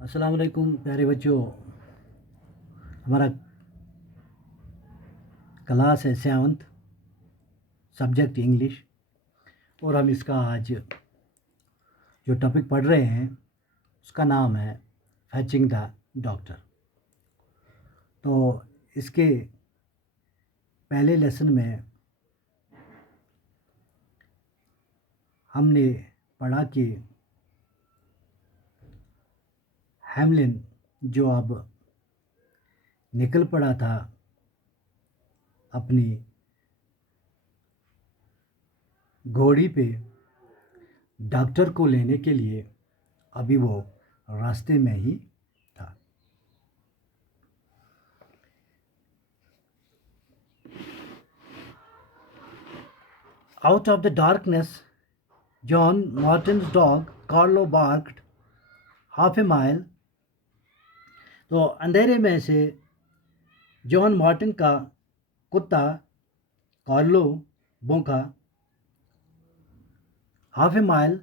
अस्सलाम वालेकुम प्यारे बच्चों। हमारा क्लास है 7th, सब्जेक्ट इंग्लिश। और हम इसका आज जो टॉपिक पढ़ रहे हैं उसका नाम है फैचिंग द डॉक्टर। तो इसके पहले लेसन में हमने पढ़ा कि हैमलिन जो अब निकल पड़ा था अपनी घोड़ी पे डॉक्टर को लेने के लिए, अभी वो रास्ते में ही था। Out of the darkness, John Martin's dog Carlo barked half a mile। तो अंधेरे में से जॉन मार्टिन का कुत्ता कार्लो भौंका। हाफ ए माइल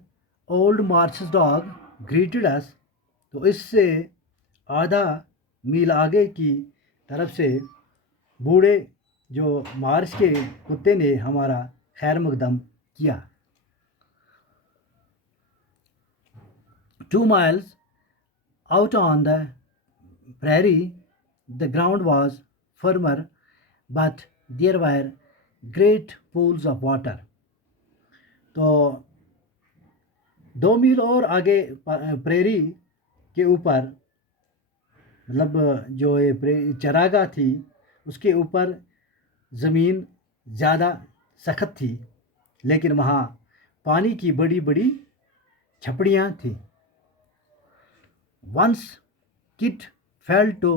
ओल्ड मार्च's डॉग ग्रीटेड अस। तो इससे आधा मील आगे की तरफ से बूढ़े जो मार्च के कुत्ते ने हमारा खैर मकदम किया। 2 miles out on the prairie, the ground was firmer, but there were great pools of water। तो 2 मील और आगे प्रेरी के ऊपर, मतलब जो ये चरागाह थी उसके ऊपर ज़मीन ज़्यादा सख्त थी, लेकिन वहाँ पानी की बड़ी बड़ी छपड़ियाँ थीं। Once Kit fell to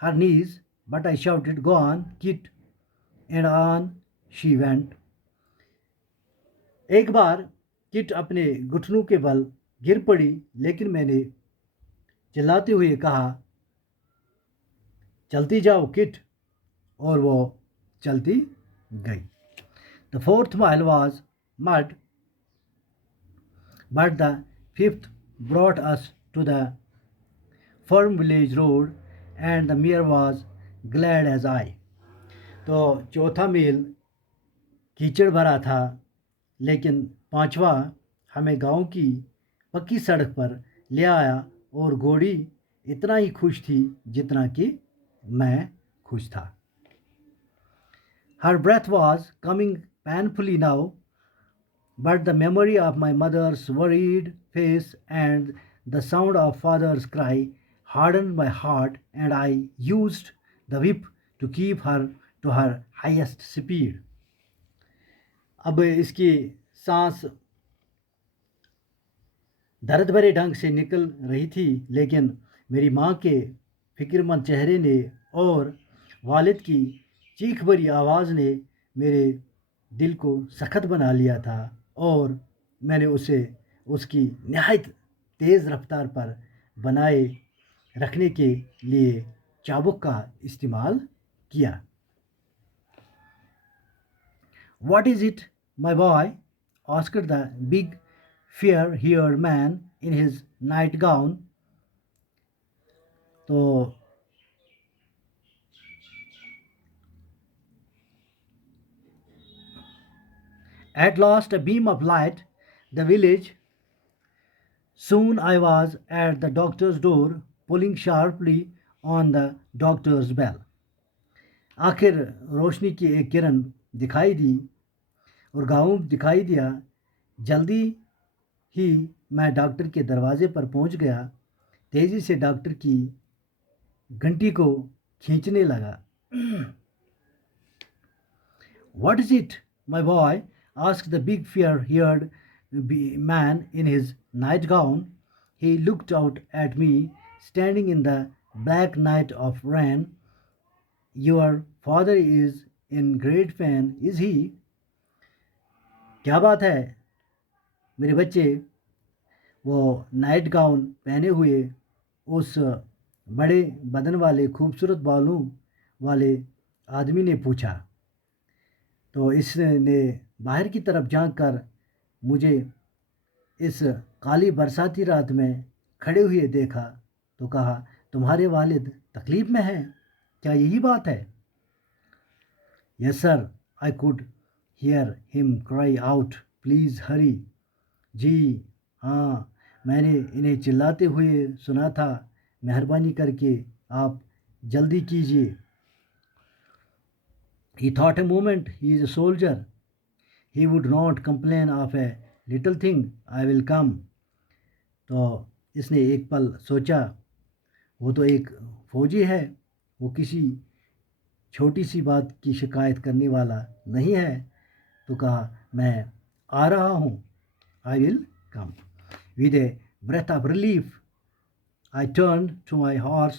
her knees, but I shouted, "Go on, Kit," and on she went। एक बार किट अपने घुटनों के बल गिर पड़ी, लेकिन मैंने चिल्लाते हुए कहा, चलती जाओ किट, और वो चलती गई। The 4th mile was mud, but the 5th brought us to the firm village road, and the mare was glad as I। तो चौथा मील कीचड़ भरा था, लेकिन 5वां हमें गांव की पक्की सड़क पर ले आया, और घोड़ी इतना ही खुश थी जितना कि मैं खुश था। Her breath was coming painfully now, but the memory of my mother's worried face and the sound of father's cry hardened my heart, and I used the whip to keep her to her highest speed। अब इसकी सांस दर्द भरे ढंग से निकल रही थी, लेकिन मेरी माँ के फिक्रमंद चेहरे ने और वालिद की चीख भरी आवाज़ ने मेरे दिल को सख्त बना लिया था, और मैंने उसे उसकी नहायत तेज़ रफ्तार पर बनाए रखने के लिए चाबुक का इस्तेमाल किया। What is it, my boy? asked the big fair-haired man in his nightgown। तो at last a beam of light the village। Soon I was at the doctor's door, pulling sharply on the doctor's bell। आखिर रोशनी की एक किरण दिखाई दी और गाँव दिखाई दिया। जल्दी ही मैं डॉक्टर के दरवाजे पर पहुंच गया, तेज़ी से डॉक्टर की घंटी को खींचने लगा। What is it, my boy? asked the big fair-haired man in his nightgown। He looked out at me, standing in the black night of rain। Your father is in great pain, is he? क्या बात है मेरे बच्चे? वो night gown पहने हुए उस बड़े बदन वाले खूबसूरत बालों वाले आदमी ने पूछा। तो इसने बाहर की तरफ झांक कर मुझे इस काली बरसाती रात में खड़े हुए देखा, तो कहा, तुम्हारे वालिद तकलीफ़ में हैं, क्या यही बात है? Yes sir, I could hear him cry out, please hurry. जी हाँ, मैंने इन्हें चिल्लाते हुए सुना था, मेहरबानी करके आप जल्दी कीजिए। He thought a moment, he is a soldier. He would not complain of a little thing. I will come. तो इसने एक पल सोचा, वो तो एक फौजी है, वो किसी छोटी सी बात की शिकायत करने वाला नहीं है। तो कहा, मैं आ रहा हूँ, I will come. With A breath of relief, I turned to my horse,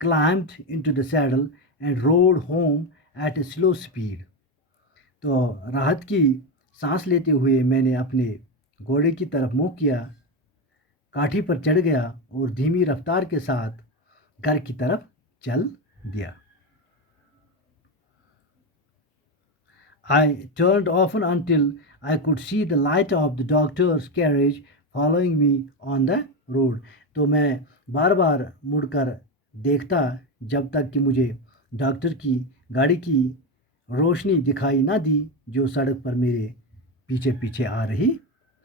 climbed into the saddle, and rode home at a slow speed. तो राहत की सांस लेते हुए मैंने अपने घोड़े की तरफ मुँह किया, काठी पर चढ़ गया और धीमी रफ्तार के साथ घर की तरफ चल दिया। I turned often until I could see the light of the doctor's carriage following me on the road. तो मैं बार बार मुड़कर देखता जब तक कि मुझे डॉक्टर की गाड़ी की रोशनी दिखाई ना दी जो सड़क पर मेरे पीछे पीछे आ रही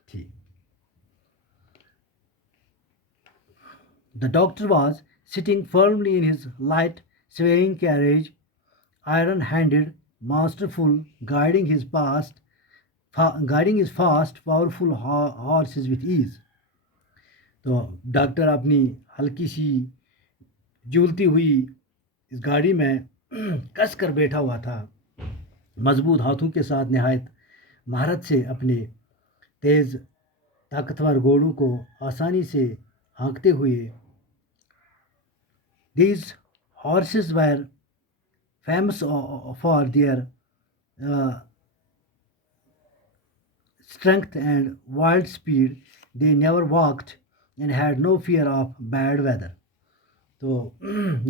थी। The doctor was sitting firmly in his light swaying carriage, iron-handed, masterful, guiding his fast, powerful horses with ease. तो डॉक्टर अपनी हल्की सी झूलती हुई इस गाड़ी में कस कर बैठा हुआ था, मजबूत हाथों के साथ निहायत महारत से अपने तेज़ ताकतवर घोड़ों को आसानी से हाँकते हुए। These horses were famous for their uh, strength and wild speed. They never walked and had no fear of bad weather. तो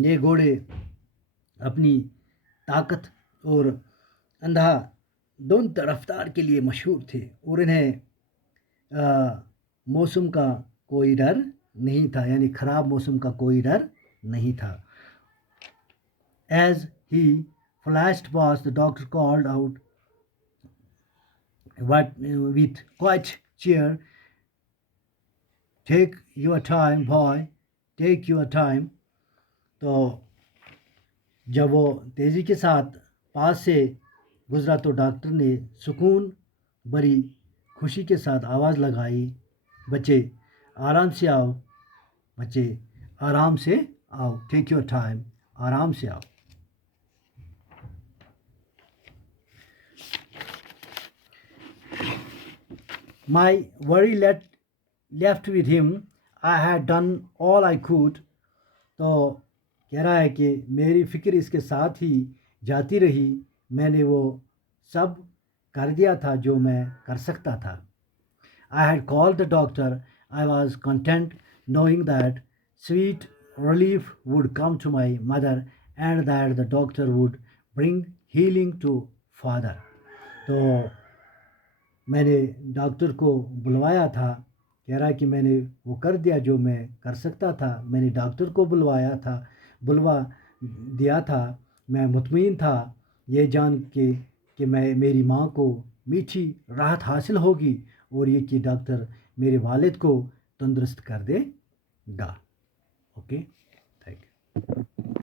ये घोड़े अपनी ताकत और अंधा धुंध रफ्तार के लिए मशहूर थे और इन्हें मौसम का कोई डर नहीं था, यानी ख़राब मौसम का कोई डर नहीं था। As he flashed past, the doctor called out with quiet cheer, "Take your time, boy, take your time." तो जब वो तेज़ी के साथ पास से गुजरा तो डॉक्टर ने सुकून भरी खुशी के साथ आवाज़ लगाई, बच्चे आराम से आओ, बच्चे आराम से आओ, टेक योर टाइम, आराम से आओ। My worry left with him. I had done all I could. तो कह रहा है कि मेरी फ़िक्र इसके साथ ही जाती रही, मैंने वो सब कर दिया था जो मैं कर सकता था। I had called the doctor. I was content knowing that sweet relief would come to my mother and that the doctor would bring healing to father. तो मैंने डॉक्टर को बुलवाया था, कह रहा है कि मैंने वो कर दिया जो मैं कर सकता था, मैंने डॉक्टर को बुलवा दिया था, मैं मुतमईन था ये जान के कि मेरी माँ को मीठी राहत हासिल होगी और ये कि डॉक्टर मेरे वालिद को तंदुरुस्त कर देगा। Okay, thank you.